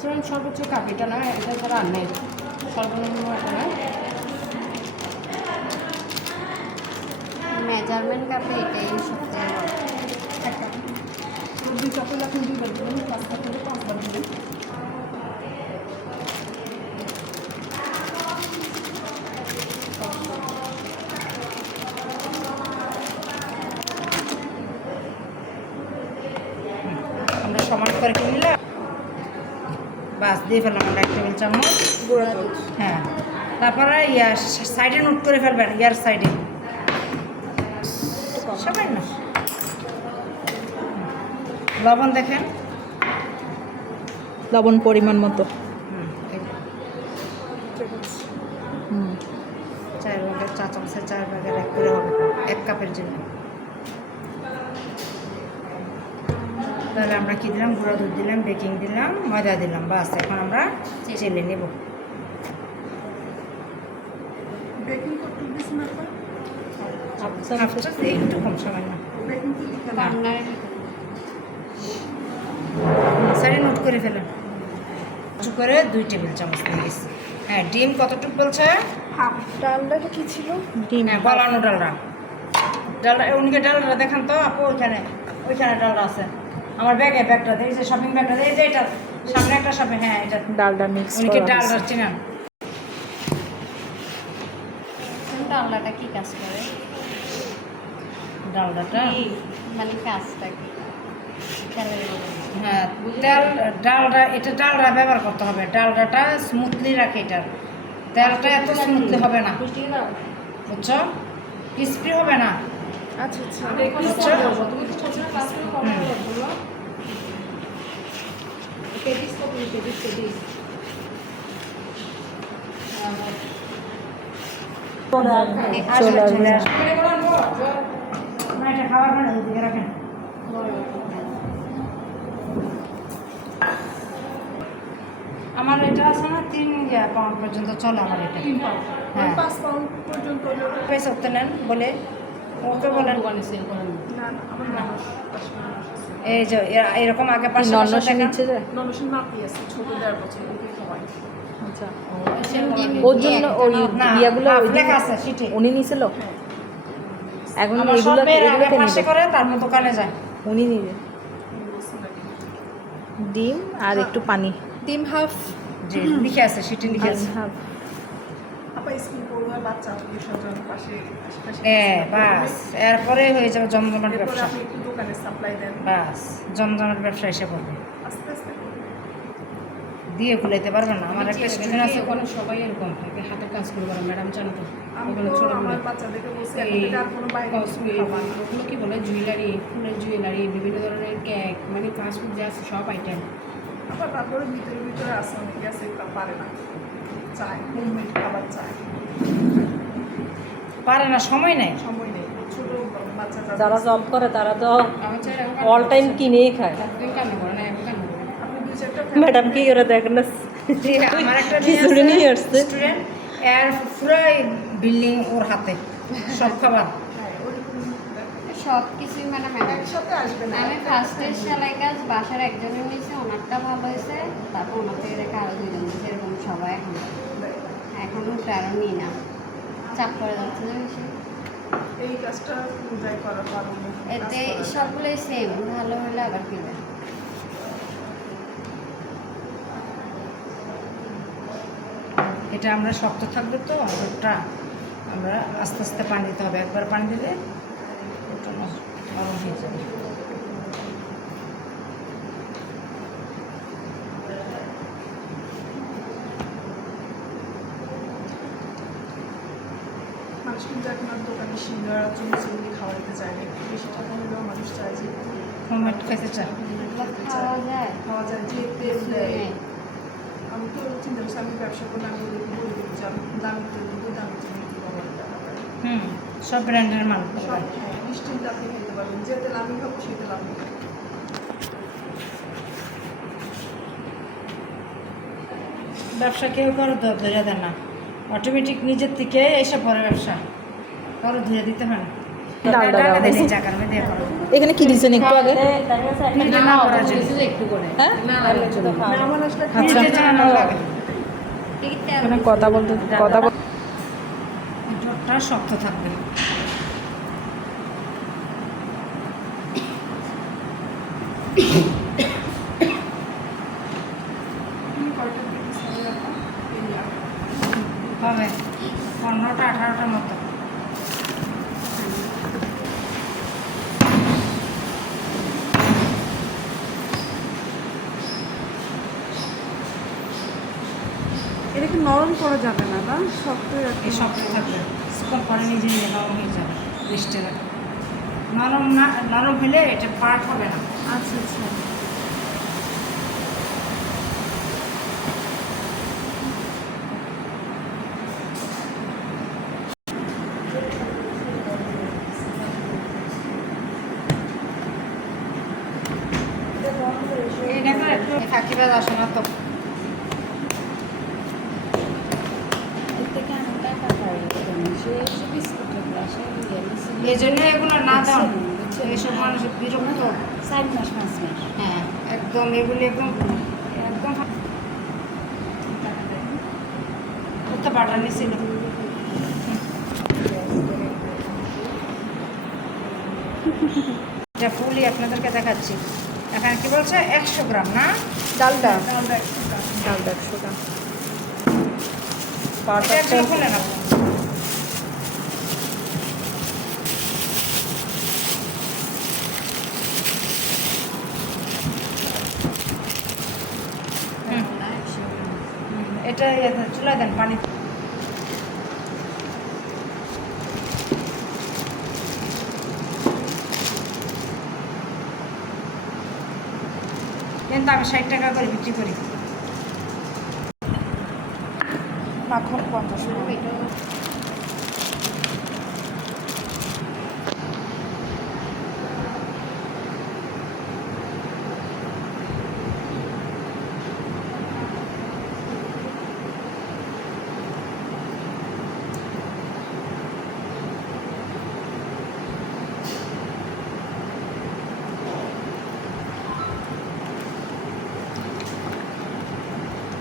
ধরুন সর্বোচ্চ কাপ এটা না, এটা ছাড়া আর নেই, সর্বনিম্ন এটা না। মেজারমেন্ট কাপে এটাই সবচেয়ে বড়। একটা 2 কাপে আপনি 2বার দেবেন, 5 কাপ হলে 5বার দেবেন। আমরা সমান করে নিলাম, বাস দিয়ে ফেললাম আমরা 1 টেবিল চামচ গুঁড়া দুধ। হ্যাঁ। তারপরে ইয়ার সাইডে নোট করে ফেলবেন, ইয়ার সাইডে সবাই না। লবণ দেখেন, লবণ পরিমাণ মতো। এই যে। 4 ভাগের 4 চামচের 4 ভাগের 1 করে হবে 1 কাপের জন্য। তাহলে আমরা কি দিলাম, গুঁড়া দুধ দিলাম, বেকিং দিলাম, ময়দা দিলাম, বাস এখন আমরা চেলে নেব। বেকিং করতে দিস না তো? একটু কম সময় না, বেকিং কি লিখে না? বার্নারে সাইডে নোট করে ফেলেন। একটু করে 2 টেবিল চামচ নিয়ে গেছি। হ্যাঁ, ডিম কতটুকু বলছে? হাফ। ডালটা কি ছিল? ডিম হ্যাঁ, গলানো ডালটা। ডালটা উনিকে ডালটা দেখান তো আপু, ওইখানে ডালটা আছে আমার ব্যাগে, ব্যাগটা দেখছি, শপিং ব্যাগটা, এই যে এটা সামনে একটা শপিং, হ্যাঁ এটা ডালটা মিক্স উনিকে করা ডালটা হয়েছে। চিনান। ডালনাটা কি কাজ করে? ডালটা মানে কাজটা কি? তেলের মধ্যে। হ্যাঁ, এটা ডালটা ব্যবহার করতে হবে, ডালটা স্মুথলি রাখে, এটার তেলটা এত স্মুথলি হবে না, পুষ্টি দাও। বুঝছো, ক্রিস্পি হবে না। আচ্ছা আচ্ছা। বুঝছো? তুমি তো ছোট ক্লাস করে কভার করলো। কেডিস কত কেডিস কেডিস। চলে চলে আসবে। আসবে। করে বলুন গো। না, এটা খাবার না, ওইদিকে রাখেন। আমার এটা আছে না 3 পাউন্ড পর্যন্ত চলে আমার এটা। 3 পাউন্ড। হ্যাঁ। 5 পাউন্ড পর্যন্ত হলো। পয়সা উঠতে নেন বলে ওকে বলেন। দোকানে সেল করেন না? না, আমার মানুষ 5 মানুষ আছে। এই যে এরকম আগে পাশে নন্নসে পাশে দেখেন। নিচ্ছে যে ননসের নাতি আছে, ছোট 1.5 বছর, ওকে খাওয়াই। আচ্ছা, সেল করেন। ওর জন্য ওই না, ইয়াগুলো হাফ ওই লেখা আছে সিটে। উনি নিছিল। হ্যাঁ। এখন আমার এগুলো সবের আগে এগুলোকে পাশে নিবে, করে তারপর দোকানে যায়। উনি নিবে ডিম আর একটু পানি। ডিম হাফ। যে লিখে আছে সিটে লিখে আছে। হাফ। আপা স্কুল পড়ুয়া বাচ্চা বিসর্জন পাশে আশেপাশে। বাস এরপরে হয়ে যাবে জমজমাট এরপরে ব্যবসা। আপনি একটু দোকানে সাপ্লাই দেন। বাস জমজমাট ব্যবসা এসে পড়বে, আস্তে আস্তে করুন। দিয়ে খুলাইতে পারবেন না। আমার একটা স্টুডেন্ট আছে, ওখানে সবাই এরকম থাকে, হাতের কাজ করে বলে ম্যাডাম জানো তো আমি ওখানে তো ছোট আমার বলে বাচ্চাদেরকে বলছি এই এখন থেকে আর কোনো বাইরে কিছু খাওয়া না। ওগুলো কি বলে জুয়েলারি, ফুলের জুয়েলারি, বিভিন্ন ধরনের কেক, মানে ফাস্টফুড যা আছে সব আইটেম। আবার তারপরে ভিতরে ভিতরে আছে অনেকে আছে পারে না, চায় হোমমেড খাবার চায়, পারে না, সময় নেই। সময় নেই। ছোট বাচ্চা যারা জব করে তারা তো আমার চাই অল টাইম কিনেই খায়। একদিন কামে করে না, একদিন কামে করে না। আপনি 2-4টা ম্যাডাম কি করে দেখেন না, যে আমার একটা খিচুড়ি নিয়ে আসছে। স্টুডেন্ট, এর পুরো বিল্ডিং ওর হাতে, সব খাবার। হ্যাঁ ওরকম সব কিছুই মানে ম্যাডাম। একসাথে আসবে না। আমি ফার্স্টে সেলাই কাজ বাসার একজনের নিয়েছি, ওনারটা ভালো হয়েছে, তারপর ওনার থেকে রেখে আরও 2জন দিয়েছে, এরকম সবাই এখনও আরও নিই না, চাপ করে যাচ্ছে যে বেশি। এই কাজটা যাই করা পারো এতে সবগুলোই সেম, ভালো হলে আবার কিনবে। এটা আমরা শক্ত থাকবে তো ওটা আমরা আস্তে আস্তে পানি দিতে হবে, একবার পানি দিলে ওটা নরম হয়ে যাবে। মানুষ কিন্তু এখন আর দোকানে সিঙ্গারা চুমচুমনি খাওয়া দিতে চায় না, একটু বেশি টাকা হলেও মানুষ চায় যে হোমমেড খেতে চায়। খাওয়া যায়, খাওয়া যায়, যে তেল দেয়। নেই। আমি তো চিন্তা করছি আমি ব্যবসা করলে আমি ওদেরকে বলে দেবো যে আমি দামি তেল দিব, দামি চিনি দিব, সব ব্র্যান্ডের মাল সব হ্যাঁ নিশ্চিন্তে আপনি খেতে পারবেন, যে তেল আমি খাবো সেই তেল আপনি খাবেন। ব্যবসা কেউ কারো ধরে দেন না, অটোমেটিক নিজের থেকে এসে পড়ে ব্যবসা, কারো ধরে দিতে হয় না। ডালটা ডালটা দেওয়া দেন হয়েছে। এই জায়গার মধ্যে এখন এখানে কি দিয়েছেন একটু আগে? ফ্রিজে না করার জন্য একটু করে হ্যাঁ মেহমান আসলে আচ্ছা। ফ্রিজে যেন না লাগে এখানে কথা বল ঠোঁটটা শক্ত থাকবে। হবে 15টা 18টার মতো। এটা কি নরম করা যাবে না না শক্তই রাখতে এই শক্ত থাকবে, কিছুক্ষণ পরে নিজে নিজে নরম হয়ে যাবে। রেস্টে রাখবে, নরম হলে এটা পার্ট হবে না। আচ্ছা আচ্ছা এই দেখো একটু ফাঁকিবাজ আসে না তো। এই জন্য এগুলো না দাও, এইসব মানুষ বিরক্ত। 4 মাস 5 মাস। হ্যাঁ একদম এগুলি একদম একদম তো বাটা নিয়েছিল। এটা ফুলই আপনাদেরকে দেখাচ্ছি। এখানে কি বলছে 100 গ্রাম না ডালটা ডালটা 100 গ্রাম। ডালটা 100 গ্রাম। এটা একটু খুলে না। এটা চুলা দেন পানি। কিন্তু আমি 60 টাকা করে বিক্রি করি। মাখন 50 গ্রাম।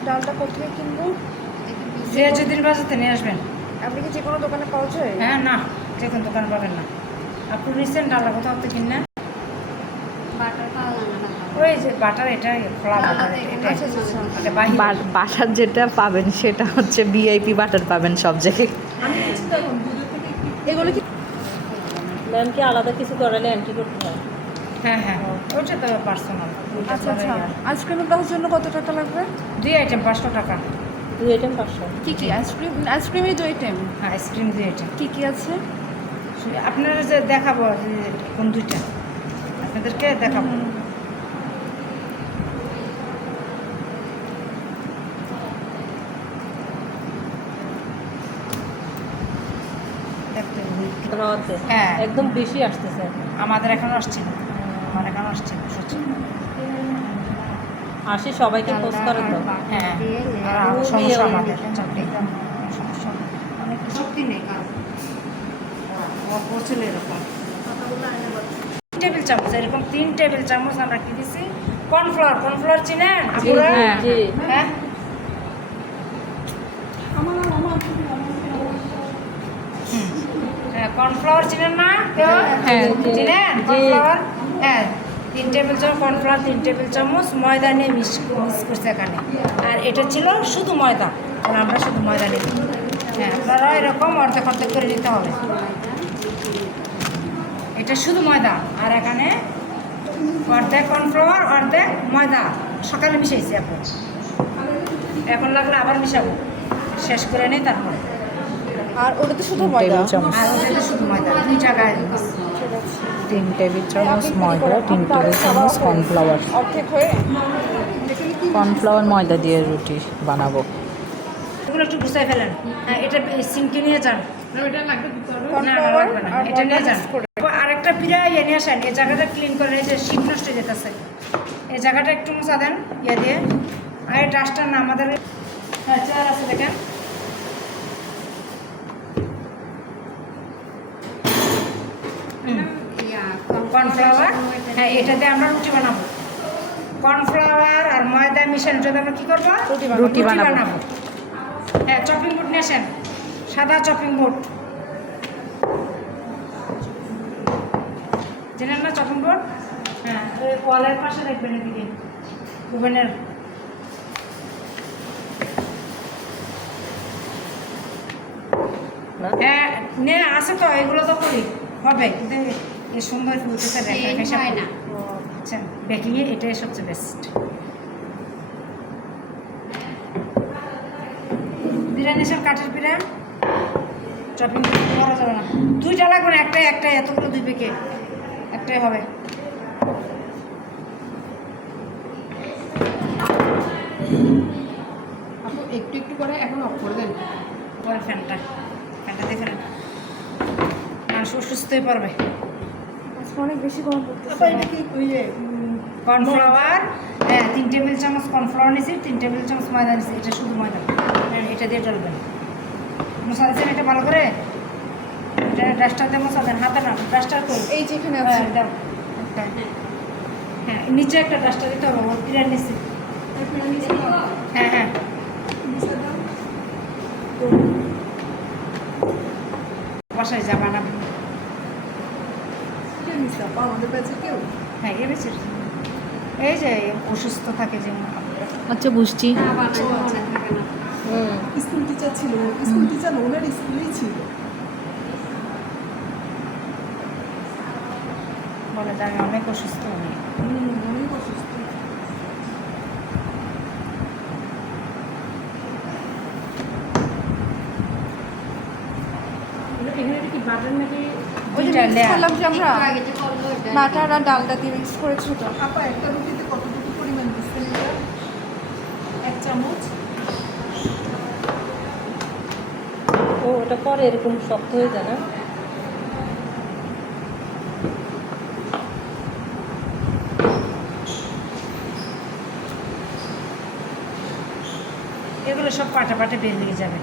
ডালটা কোথায় কিনবো? সিরাজউদ্দিন বাজাতে নিয়ে আসবেন। আপনি কি যে কোনো দোকানে পাওয়া যায়? হ্যাঁ না, যে কোনো দোকান পাবেন না। আপনি নিচ্ছেন ডালা কোথাও থেকে কিনেন? বাটার পাওয়া যায় না। ওই যে বাটার, এটা খোলা বাটার, এটা এটা বাহির। বাটার যেটা পাবেন সেটা হচ্ছে ভিআইপি বাটার পাবেন সব জায়গায়। আমি কিছু দেখুন দুধের থেকে এগুলো কি ম্যাম কি আলাদা কিছু করালে এন্ট্রি করতে হয়? হ্যাঁ হ্যাঁ ওইটা তো পার্সোনাল। আচ্ছা আচ্ছা আইসক্রিমের দেওয়ার জন্য কত টাকা লাগবে? 2 আইটেম 500 টাকা। 2 আইটেম 500। কি কি আইসক্রিমের 2 আইটেম হ্যাঁ আইসক্রিম 2 আইটেম। কি কি আছে? আপনারা যে দেখাবো যে কোন দুইটা আপনাদেরকে দেখাবো। দেখতে হবে। রাতে হ্যাঁ। একদম বেশি আসতেছে। আমাদের এখন আসছে না, আমার এখন আসছে না সত্যি। আসি সবাইকে পোস্ট করে তো। হ্যাঁ আর সমস্যা আমাদের চাকরি সমস্যা অনেক শক্তি নেই কাজ পৌঁছলে এরকম 3 টেবিল চামচ, এরকম 3 টেবিল চামচ আমরা কি দিছি কর্নফ্লাওয়ার চিনেন আপুরা? জি হ্যাঁ কর্নফ্লাওয়ার চিনেন না কেউ? হ্যাঁ, চিনেন কর্নফ্লাওয়ার? হ্যাঁ 3 টেবিল চামচ কর্নফ্লাওয়ার, 3 টেবিল চামচ ময়দা নিয়ে মিক্স করছে এখানে। আর এটা ছিল শুধু ময়দা, আর আমরা শুধু ময়দা নিই। হ্যাঁ আপনারা এরকম অর্ধেক অর্ধেক করে দিতে হবে। এটা শুধু ময়দা, আর এখানে অর্ধেক কর্নফ্লাওয়ার অর্ধেক ময়দা। সকালে মিশাইছি এখন লাগলে আবার মিশাবো, শেষ করে নেই তারপরে। আর ওটা তো শুধু ময়দা। আর ওটা শুধু ময়দা 2 জায়গায়। 3 টেবিল চামচ ময়দা, 3 টেবিল চামচ কর্নফ্লাওয়ার। অর্ধেক হয়ে কর্নফ্লাওয়ার ময়দা দিয়ে রুটি বানাবো। এগুলো একটু গুছাই ফেলেন। হ্যাঁ এটা সিঙ্কে নিয়ে যান। এটা লাগবে দিতে হবে না না লাগবে না, এটা নিয়ে যান। আরেকটা পিড়া ইয়ে নিয়ে আসেন, এই জায়গাটা ক্লিন করে। এই যে শীত নষ্ট হয়ে যেতেছে, এই জায়গাটা একটু মোছা দেন ইয়ে দিয়ে। আর এই ডাস্টার না আমাদের হ্যাঁ চেয়ার আছে দেখেন। কর্নফ্লাওয়ার, হ্যাঁ এটাতে আমরা রুটি বানাবো। কর্নফ্লাওয়ার আর ময়দা মিশানোর জন্য আমরা কী করবো? রুটি বানাবো। হ্যাঁ, চপিং বোর্ড নিয়ে আসেন, সাদা চপিং বোর্ড, জানেন না চপিং বোর্ড? হ্যাঁ, ওই ওয়ালের পাশে দেখবেন এদিকে ওভেনের। হ্যাঁ নে আছে তো, এগুলো তো করি হবে, কিন্তু এই সুন্দর ফুলতেছে Change হয় না। আচ্ছা, বেকিংয়ে এটাই সবচেয়ে বেস্ট। বিরিয়ানি সব কাঠের বিরিয়ানি চপিং করা যাবে না, দুইটা লাগবে না, একটাই এতগুলো দুই প্যাকেট একটাই হবে। আপু একটু একটু করে এখন অফ করে দেন। পরে ফ্যানটা দিয়ে ফেলেন, মানুষ অসুস্থ হয়ে পড়বে। অনেক বেশি গরম পড়তেছে। এটা কি ওই যে কর্নফ্লাওয়ার, হ্যাঁ 3 টেবিল চামচ কর্নফ্লাওয়ার নিয়েছি, 3 টেবিল চামচ ময়দা নিয়েছি, এটা শুধু ময়দা, এটা দিয়ে চলবেন। মশলা দিচ্ছেন এটা ভালো করে, এটা ডাস্টারতে মশলা দেন, হাতে না ডাস্টার করে। এই যে এখানে আছে দাও, হ্যাঁ নিচে একটা ডাস্টার দিতে হবে, ওর পিরার নিচে। হ্যাঁ হ্যাঁ, বাসায় যা বানাবো। আমাদের কাছে কেউ হ্যাঁ এ বেশি, এই যে অসুস্থ থাকে যে আচ্ছা বুঝছি। না বানাইতে মনে থাকে না। স্কুল টিচার ছিল, স্কুল টিচার না, ওনার স্কুলেই ছিল। বলে যে আমি অনেক অসুস্থ উনি। অনেক অসুস্থ। এখানে কি বাটার নাকি ওই যে দুইটা mix layer। করলাম যে আমরা একটু আগে যে করলো ওটা। বাটার আর ডালটা দিয়ে মিক্স করেছি তো। আপা একটা রুটিতে কতটুকু পরিমাণ দিচ্ছেন এটা? 1 চামচ। ও ওটা পরে এরকম শক্ত হয়ে যায় না? এগুলো সব পাটা পাটে বের হয়ে যাবে।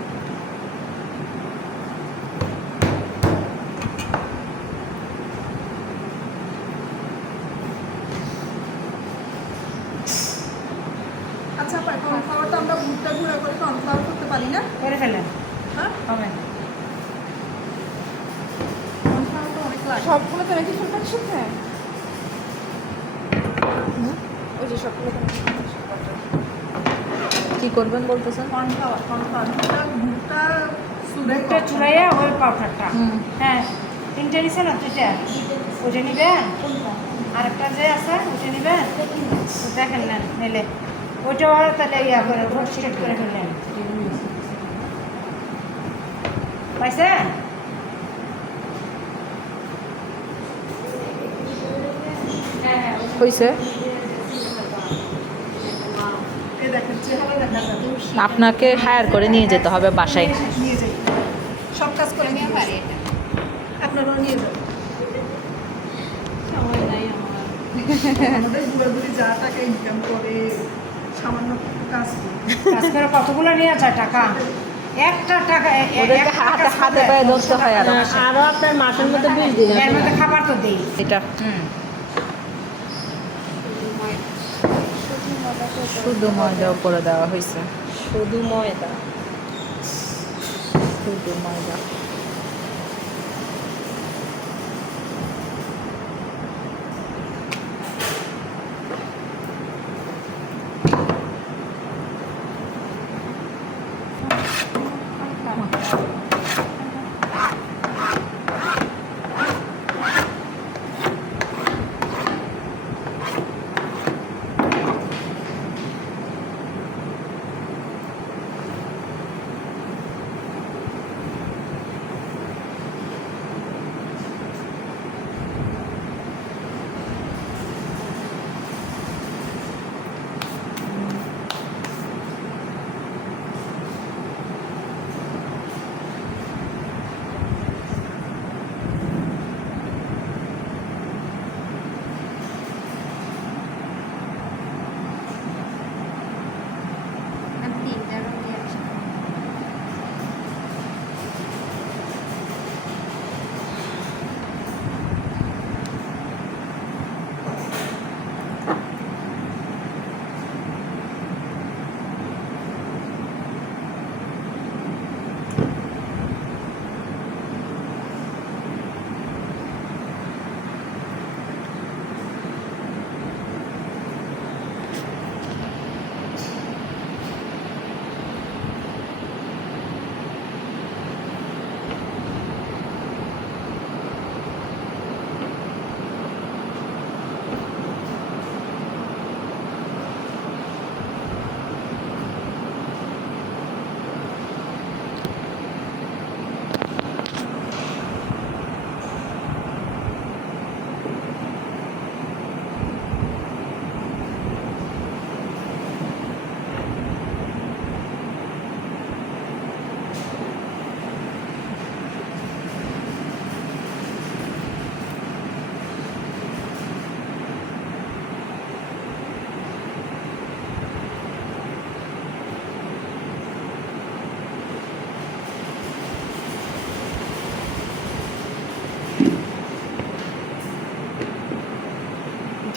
আচ্ছা আপা, কর্নফ্লাওয়ার তো আমরা ভুট্টা গুঁড়া করে কর্নফ্লাওয়ার করতে পারি না? করে ফেলেন, হ্যাঁ, হবে। কর্নফ্লাওয়ার তো অনেক লাগে। সবগুলোতে নাকি ফেলতে একসাথে? ওই যে সবগুলোতে নাকি কি করবেন বলতেছেন? কর্নফ্লাওয়ার ভুট্টা দুধটা চুলাইয়া ওই পাউডারটা, হুম। হ্যাঁ 3টে নিছে না, 2টা ওইটা নিবেন, আরেকটা যে আছে ওইটা নিবেন, তো দেখেন না নিলে ওইটা তাহলে ইয়া করে রোস্টেড করে ফেললেন, পাইছে? হ্যাঁ হয়েছে? এই দেখেন চেহারা দেখা যাবে। আপনাকে হায়ার করে নিয়ে যেতে হবে বাসায়। নিয়ে যাই, সব কাজ করে নিয়ে আমিও পারি এটা। আপনারাও নিয়ে যাবেন। সময় নাই আমার। আমাদের বুড়াবুড়ি যা টাকা ইনকাম করে সামান্য কাজ করে। কাজ করে কতগুলো নিয়ে যায় টাকা, একটা টাকা ওদেরকে হাতে হাতে পায়ে ধরতে হয় আরো। আরও আপনার মাসের মধ্যে 20 দিন এর আছে। মধ্যে খাবার তো দেই। এটা শুধু ময়দা উপরে দেওয়া হয়েছে, শুধু ময়দা। শুধু ময়দা।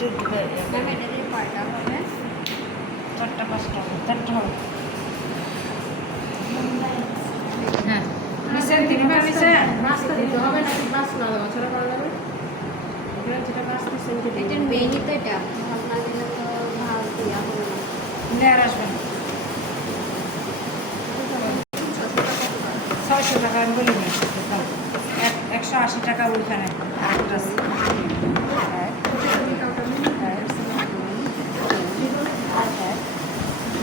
একটু একটু করে ম্যাম এটা দিয়ে কয়টা হবে? 4টা 5টা হবে 4টা হবে হ্যাঁ নিচের তিনটা নিচে বাসটা দিতে হবে নাকি বাস না দেওয়া ছাড়া করা যাবে? এখানে যেটা বাস দিচ্ছেন এটার মেইনই তো এটা ভালো না দিলে তো ভালো ইয়া হবে না। লেয়ার আসবে না 600 টাকা আমি বলি 180 টাকা ওইখানে আরেকটা আছে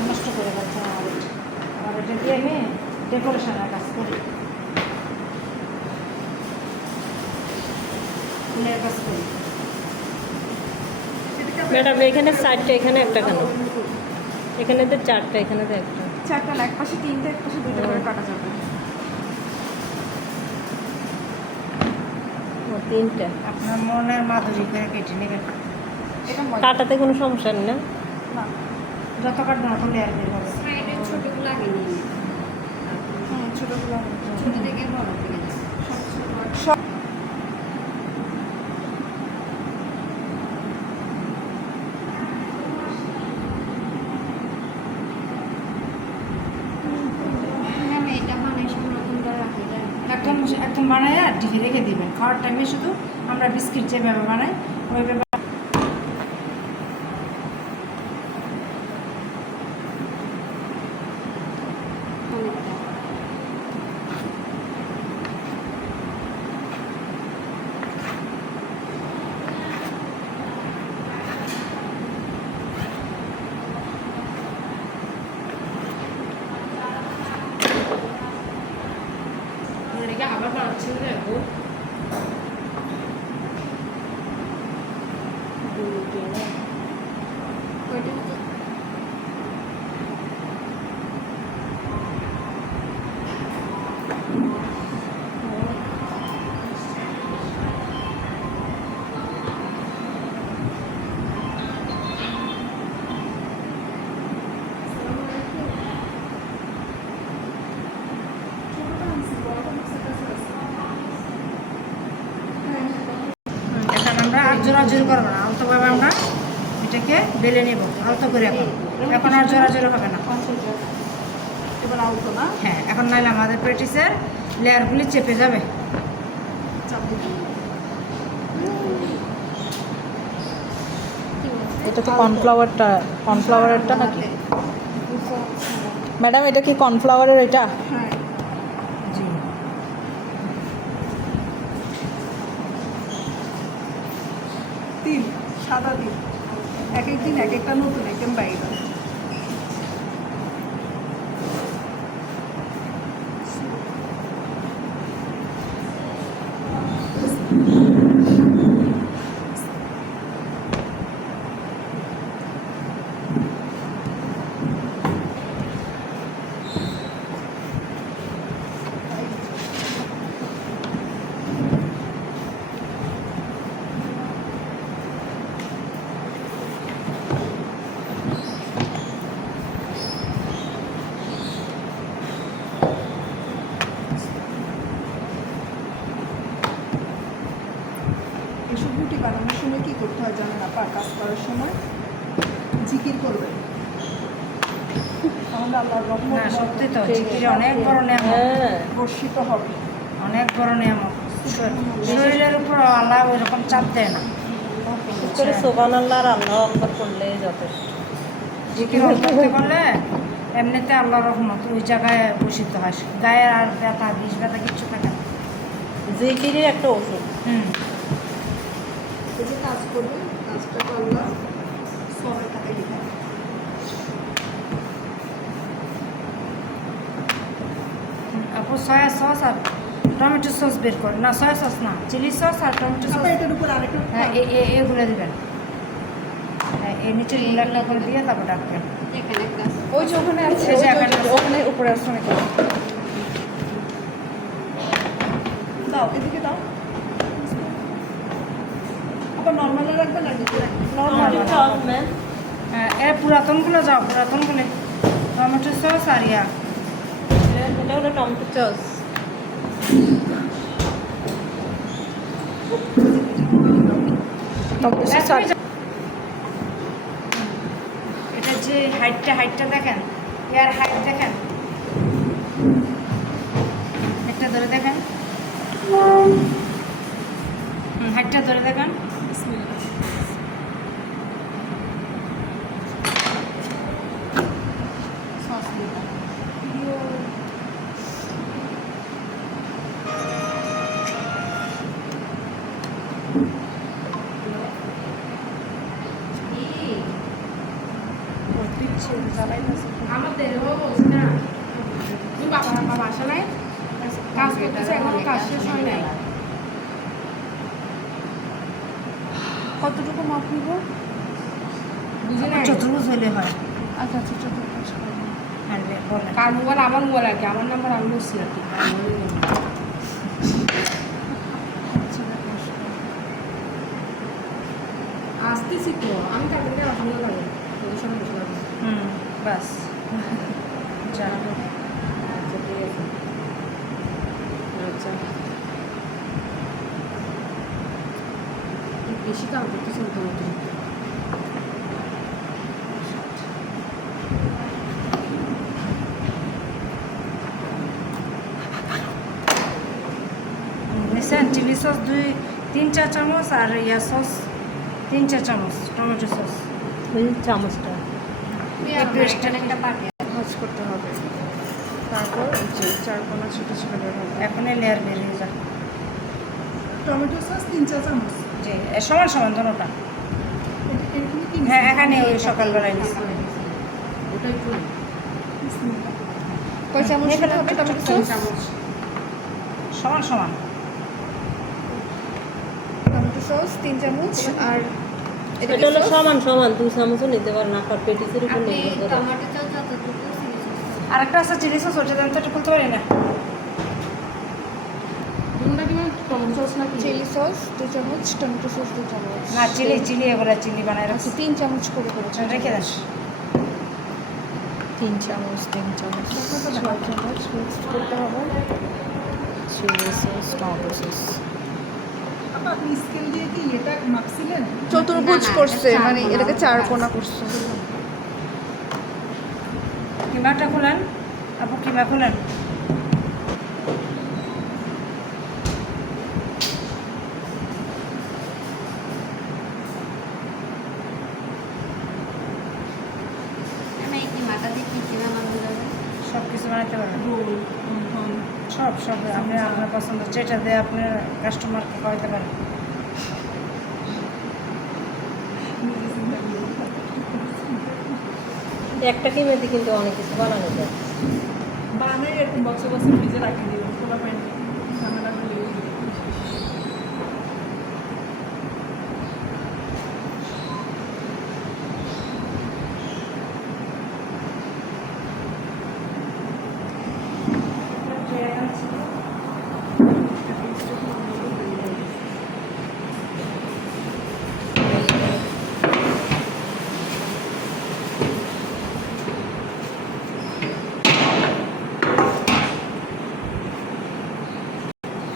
নষ্ট করে যাচ্ছে আর এটা দিয়ে আমি ডেকোরেশনের কাজ করি ফুলের কাজ করি ম্যাডাম এখানে 4টা, এখানে একটা কেন? এখানে তো 4টা, এখানে তো একটা। 4টা না, এক পাশে 3টা, এক পাশে 2টা করে কাটা যাবে। ও 3টা। আপনার মনের মাধুরী করে কেটে নেবেন এটা মজা কাটাতে কোনো সমস্যা নেই না? না। যত কাটবেন অত লেয়ার বের হবে সাইডের ছোটগুলো আগে নিয়ে নিই। ছোটগুলো ছোট থেকে বড় থেকে যাবে। সব ম্যাম এটা বানাই সংরক্ষণ করে রাখা যায়? একদম একদম বানায় আর ঢেকে রেখে দিবেন খাওয়ার টাইমে শুধু আমরা বিস্কিট যেভাবে বানাই ওইভাবে অনেকটা। এটাকে আবার বানাচ্ছেন দেখো ওইটা তো এখন আমরা আর জোরাজোরি করবো না আলতোভাবে আমরা এটাকে বেলে নেব আলতো করে এখন এখন আর জোরাজোরি হবে না এবার আলতো না, হ্যাঁ এখন নাইলে আমাদের পেটিসের লেয়ারগুলি চেপে যাবে চাপ দিতে এটা তো কর্নফ্লাওয়ারেরটা নাকি ম্যাডাম? এটা কি কর্নফ্লাওয়ারের এটা? হ্যাঁ। জি 3 সাদা দিন, এক এক দিন এক একটা নতুন আইটেম বাইরে। এসব রুটি বানানোর সময় কি করতে হয় জানেন আপা? কাজ করার সময় জিকির করবেন, তাহলে আল্লাহর রহমত না সত্যি তো জিকির অনেক বড় নিয়ামত হ্যাঁ, বর্ষিত হবে। অনেক বড় নিয়ামত শরীরের উপর আল্লাহ ওই রকম চাপ দেয় না ঠিক করে সুবহানাল্লাহ আর আল্লাহু আকবার করলেই যথেষ্ট। জিকির করতে করলে এমনিতে আল্লাহ রহমত ওই জায়গায় বসিত হয় গায়ের আর ব্যথা বিষ ব্যথা কিচ্ছু থাকে না জিকিরের একটা ওষুধ। এই যে কাজ করবেন, কাজটা আল্লাহ সবের টাকায় লিখা। আপু সয়া সস আর টমেটো সস বের করে না, সয়া সস না, চিলি সস আর টমেটো সস, আপা এটার উপর আরেকটা হ্যাঁ এগুলো দেবেন, হ্যাঁ এই নিচে একটা করে দিয়ে তারপর ডাকবেন। এখানে একটা আছে। ওই যে ওখানে আছে, এই যে এখানে আছে। ওখানে উপরে আছে অনেক। দাও এদিকে দাও। আবার নর্মালে রাখবেন আর নিচে রাখবেন। নরমালি চল ম্যাম। হ্যাঁ এ পুরাতনগুলো যাও, পুরাতনগুলো টমেটো সস আর ইয়া এটা হলো টমেটো সস। টমেটো সস আর হাইটটা দেখেন, এর হাইট দেখেন, একটা ধরে দেখেন, হাইটটা ধরে দেখেন। আমাদের ও বলছে না তুমি বাবা আসা নাই কাজ করতেছে, এখনো কাজ শেষ হয় নাই। কতটুকু মাপ নিব? বুঝি না চতুর্ভুজ হলে হয়। আচ্ছা আচ্ছা চতুর্থ হ্যাঁ বলেন। কার মোবাইল আমার মোবাইল আর কি, আমার নাম্বার আমি বলছি আর কি। আসতেছি তো আমি, তারপরে অসুবিধা লাগে তোদের সঙ্গে বসে লাগবে। বাস যা আচ্ছা ঠিক আছে। আচ্ছা বেশি কাম করতেছেন তো নতুন। নিশ্চয় চিলি সস 2-3 চা চামচ আর ইয়া সস 3 চা চামচ, টমেটো সস ওই চামচটা একটা পাটি ভাজ করতে হবে, তারপর যে চারকোনা ছোটো ছোটো বের হবে। এখন লেয়ার বেরিয়ে যা। টমেটো সস 3 চা চামচ। যে সমান সমান দোনোটা। এরকম কি? হ্যাঁ এখানে ওই সকালবেলায় নিচ্ছি। ওটা একটু কয় চামচ দিতে হবে টমেটো সস? চামচ সমান সমান। টমেটো সস 3 চামচ আর এটা হলো সমান সমান 2 চামচও নিতে পারেন, আপনার পেটিসের উপর আপনি নির্ভর করে। টমেটো সস যতটুকু চিলি সস আর একটা আছে চিলি সস, ওটা দেন তো, একটু খুলতে পারি না। কোনটা কি টমেটো সস নাকি? চিলি সস 2 চামচ, টমেটো সস 2 চামচ। না চিলি এগুলো চিলি বানায় রাখছি। আচ্ছা 3 চামচ করে করেছে। রেখে দেন। 3 চামচ 3 চামচ 6 চামচ মিক্স করতে হবে। Chili sauce tomato sauce. আপনি স্কেল দিয়ে কি এটা মাপছিলেন? চতুর্ভুজ করছে, মানে এটাকে চারকোনা করছে। কিমাটা খুলেন আপু, কিমা খুলেন। আমি এই মাটা দিয়ে কি বানানো যাবে? সব কিছু বানাতে পারবেন, সব আপনি আপনার পছন্দ যেটা দিয়ে আপনার কাস্টমারকে খাওয়াতে পারেন। একটা কিমেতে কিন্তু অনেক কিছু বানানো যায়। বানাই এরকম বছর বছর ফ্রিজে রাখি দিলাম, খোলা পাইনি ঝামেলা হলে।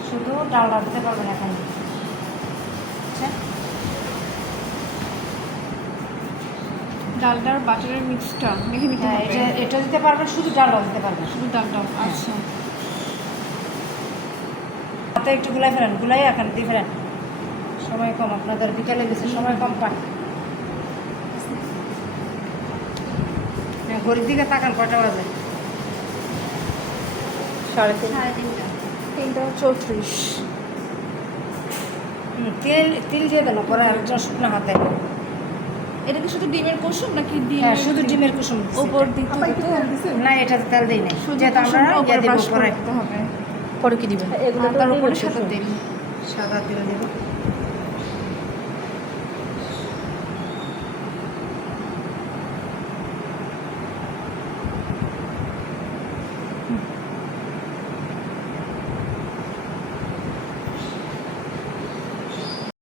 শুধু ডালটা দিতে পারবেন এখানে। আচ্ছা ডালটার বাটারের মিক্সটা মেখে নিতে হ্যাঁ, হবে। এটা দিতে পারবেন, শুধু ডালটা দিতে পারবেন। শুধু ডালটা। আচ্ছা হাতে একটু গুলাই ফেলেন, গুলাই এখানে দিয়ে ফেলেন। সময় কম, আপনাদের বিকালে গেছে, সময় কম পান। হ্যাঁ ঘড়ির দিকে তাকান, কটা বাজে? 3:30। 3:30টা। 3:34। তিল দিয়ে দেন পরে আরেকজন শুকনো হাতে। এটা কি শুধু ডিমের কুসুম নাকি ডিম? হ্যাঁ শুধু ডিমের কুসুম উপর দিতে হবে তো? না, এটাতে তেল দিই নাই, শুধু যেহেতু আমরা কুসুমটা উপরে ইয়ে দিব ব্রাশ করে পরে। দিতে হবে। পরে কি দিবেন? এগুলো তার তো উপরে ডিমের সাদা কুসুম। তেল। সাদা তেল দিব।